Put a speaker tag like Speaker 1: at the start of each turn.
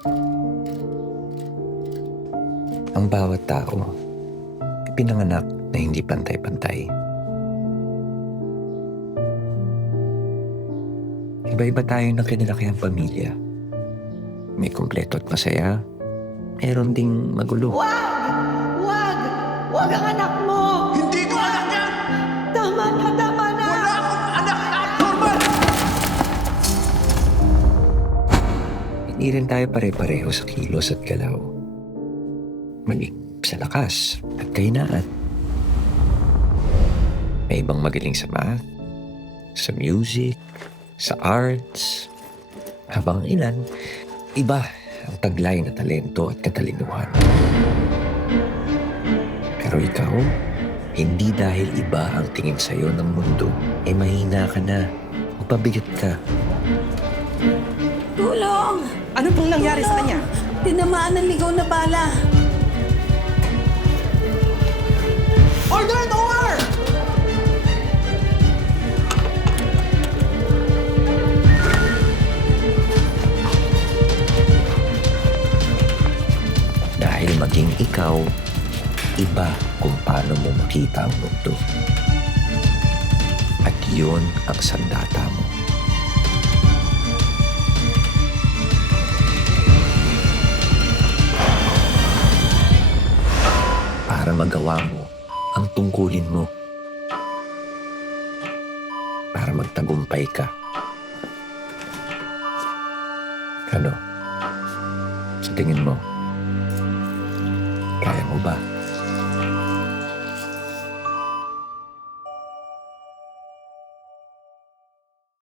Speaker 1: Ang bawat tao, pinanganak na hindi pantay-pantay. Iba-iba tayo ng kinalakihang pamilya. May kumpleto at masaya. Meron ding magulo.
Speaker 2: Wag! Wag! Wag ang anak mo!
Speaker 3: Hindi ko anak yan!
Speaker 2: Tama na, tama
Speaker 1: Hindi rin tayo pare-pareho sa kilos at galaw. Maging sa lakas at kainaan. May ibang magaling sa math, sa music, sa arts, habang ang ilan, iba ang taglay na talento at katalinuhan. Pero ikaw, hindi dahil iba ang tingin sa'yo ng mundo, ay mahina ka na o pabigat ka.
Speaker 4: Tulong!
Speaker 2: Ano pong nangyari sa kanya?
Speaker 4: Tinamaan ng ligaw na bala.
Speaker 2: Order and OR!
Speaker 1: Dahil maging ikaw, iba kung paano mo makita ang mundo. At yun ang sandata mo. Para magawa mo ang tungkulin mo. Para magtagumpay ka. Ano? Sa tingin mo, kaya mo ba?